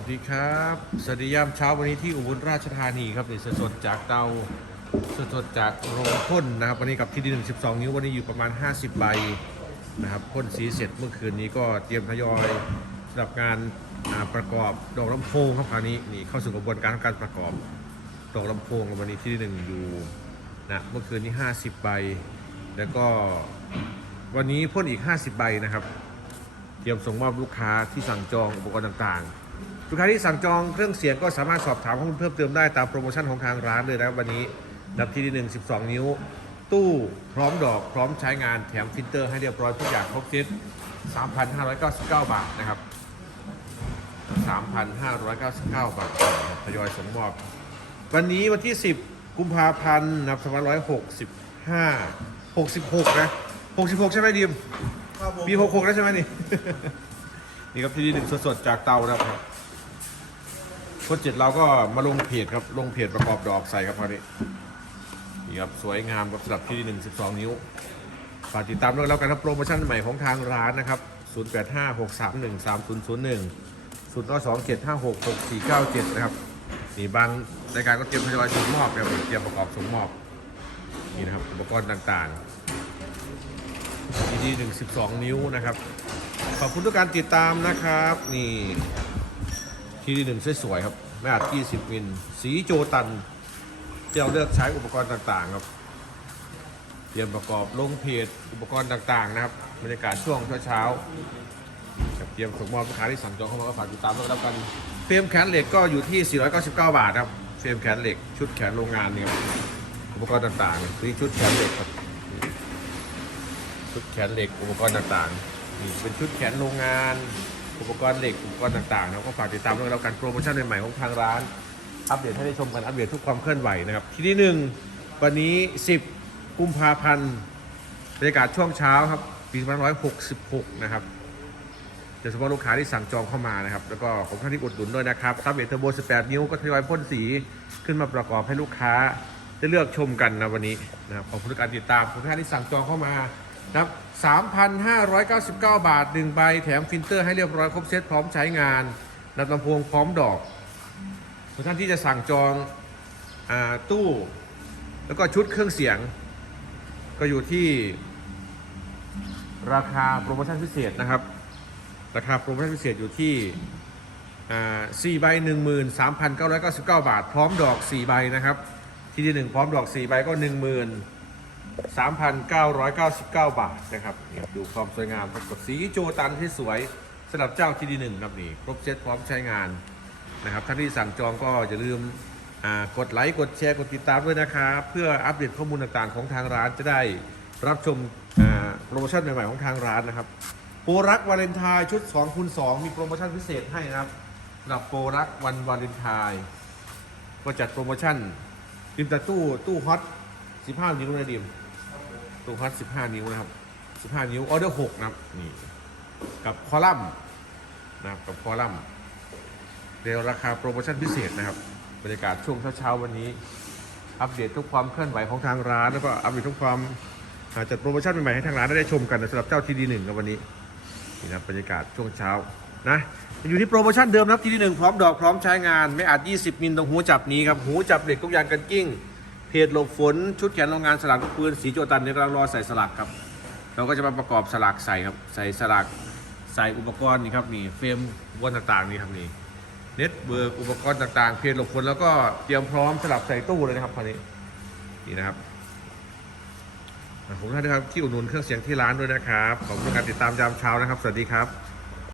วัสดีครับ สวัสดียามเช้าวันนี้ที่อุบลราชธานีครับนี่สดๆจากเตาสดๆจากโรงพ่นนะครับวันนี้กับที่ดิน12 นิ้ววันนี้อยู่ประมาณ 50 ใบนะครับพ่นสีเสร็จเมื่อคืนนี้ก็เตรียมทยอยสำหรับงานประกอบดอกลำโพงครับคราวนี้นี่เข้าสู่กระบวนการของการประกอบดอกลำโพงวันนี้ที่ดินอยู่นะเมื่อคืนนี้ 50 ใบ แล้วก็วันนี้พ่นอีก 50 ใบนะครับ เตรียมส่งมอบลูกค้าที่สั่งจองอุปกรณ์ต่างๆ ลูกค้าที่สั่งจองเครื่องเสียงก็สามารถสอบถามข้อมูลเพิ่มเติมได้ตามโปรโมชั่นของทางร้านเลยนะครับวันนี้รับที่ที่หนึ่ง12นิ้ว ตู้พร้อมดอกพร้อมใช้งานแถมฟิลเตอร์ให้เรียบร้อยทุกอย่างครบเซต3,599 บาทนะครับ 3,599 บาททยอยส่งมอบวันนี้วันที่ 10 กุมภาพันธ์นับ2565 66นะ66ใช่ไหมดิมครับผมปีหกหกแล้วใช่ไหมนี่ นี่ครับที่นี่หนึ่งสดๆจากเตานะครับ โคตรเจ็ดเราก็มาลงเพจครับ ลงเพจประกอบดอกใส่ครับคราวนี้นี่ครับสวยงามกับสำหรับที่หนึ่งสิบสองนิ้วฝากติดตามด้วยแล้วกันครับโปรโมชั่นใหม่ของทางร้านนะครับ 0 8 5 6 3 1 3 0 0 1 0 2 7 5 6 6 4 9 7นะครับนี่บางรายการก็เตรียมทยอยส่งมอบนะครับเตรียมประกอบส่งมอบนี่นะครับอุปกรณ์ต่างๆดีหนึ่งสิบสองนิ้วนะครับ ขอบคุณทุกการติดตามนะครับ นี่ ทีดีหนึ่งสวยๆครับแม่อัด20มิลสีโจตันที่เราเลือกใช้อุปกรณ์ต่างๆครับเตรียมประกอบลงเพจอุปกรณ์ต่าง ๆ นะครับบรรยากาศช่วงเช้าๆเตรียมส่งมอบลูกค้าที่สั่งจองเข้ามาก็ฝากติดตามด้วยแล้วกันเฟรมแขนเหล็กก็อยู่ที่ 499 บาทครับเฟรมแขนเหล็กชุดแขนโรงงานเนี่ยครับอุปกรณ์ต่างๆนี่ชุดแขนเหล็กครับชุดแขนเหล็กอุปกรณ์ต่างๆนี่เป็นชุดแขนโรงงาน อุปกรณ์เหล็กอุปกรณ์ต่างๆนะครับก็ฝากติดตามด้วยแล้วกันโปรโมชั่นใหม่ๆของทางร้าน อัปเดตให้ได้ชมกันอัปเดตทุกความเคลื่อนไหวนะครับที่ที่หนึ่งวันนี้ 10 กุมภาพันธ์บรรยากาศช่วงเช้าครับปี2566 นะครับโดยเฉพาะลูกค้าที่สั่งจองเข้ามานะครับ แล้วก็ของท่านที่อุดหนุนด้วยนะครับซับเบเทอร์โบ 18 นิ้วก็ทยอยพ่นสีขึ้นมาประกอบให้ลูกค้าได้เลือกชมกันนะวันนี้นะครับขอบคุณทุกการติดตามของท่านที่สั่งจองเข้ามา นะครับ3,599 บาท1ใบแถมฟิลเตอร์ให้เรียบร้อยครบเซตพร้อมใช้งานลำโพงพร้อมดอกท่านที่จะสั่งจองอตู้ แล้วก็ชุดเครื่องเสียง ก็อยู่ที่ราคาโปรโมชั่นพิเศษนะครับ ราคาโปรโมชั่นพิเศษอยู่ที่อ่า4ใบ13,999บาท พร้อมดอก4ใบนะครับ ที่ที่หนึ่งพร้อมดอก4ใบก็ 3,999 บาทนะครับนี่ดูความสวยงามปรากฏสีโจตันที่สวยสำหรับเจ้าที่ดีหนึ่งครับนี่ครบเซตพร้อมใช้งานนะครับท่านที่สั่งจองก็อย่าลืมกดไลค์กดแชร์กดติดตามด้วยนะครับเพื่ออัปเดตข้อมูลต่างๆของทางร้านจะได้รับชมโปรโมชั่นใหม่ๆของทางร้านนะครับโปรรักวาเลนไทน์ชุด2คูณ2มีโปรโมชั่นพิเศษให้นะครับสำหรับโปรรักวันวาเลนไทน์ก็จัดโปรโมชั่นดิมแต่ตู้ตู้ฮอต15นิ้วนะดิม ตู้ฮอต15 นิ้วนะครับ 15 นิ้วออเดอร์ 6 นะครับ นี่ กับคอลัมน์นะครับกับคอลัมน์ในราคาโปรโมชั่นพิเศษนะครับ บรรยากาศช่วงเช้าๆวันนี้ อัปเดตทุกความเคลื่อนไหวของทางร้าน แล้วก็อัปเดตทุกความาจัดโปรโมชั่นใหม่ๆให้ทางร้านได้ชมกันสำหรับเจ้าทีดีหนึ่งในวันนี้นี่นะบรรยากาศช่วงเช้านะอยู่ที่โปรโมชั่นเดิมนะครับทีดีหนึ่งพร้อมดอกพร้อมใช้งานไม่อาจ 20 มิลตรงหูจับนี้ครับหูจับเหล็กทุกอย่างกันกิ้ง เพจหลบฝนชุดแขนโรงงานสลักปืนสีโจตันเนี่ยกำลังรอใส่สลักครับ เราก็จะมาประกอบสลักใส่ครับใส่สลักใส่อุปกรณ์นี่ครับนี่เฟรมวนต่างๆนี่ครับนี่เน็ตเบิร์กอุปกรณ์ต่างๆ เพจหลบฝนแล้วก็เตรียมพร้อมสลับใส่ตู้เลยนะครับคราวนี้นี่นะครับขอบคุณท่านนะครับที่อุดหนุนเครื่องเสียงที่ร้านด้วยนะครับขอบคุณการติดตามยามเช้านะครับ สวัสดีครับ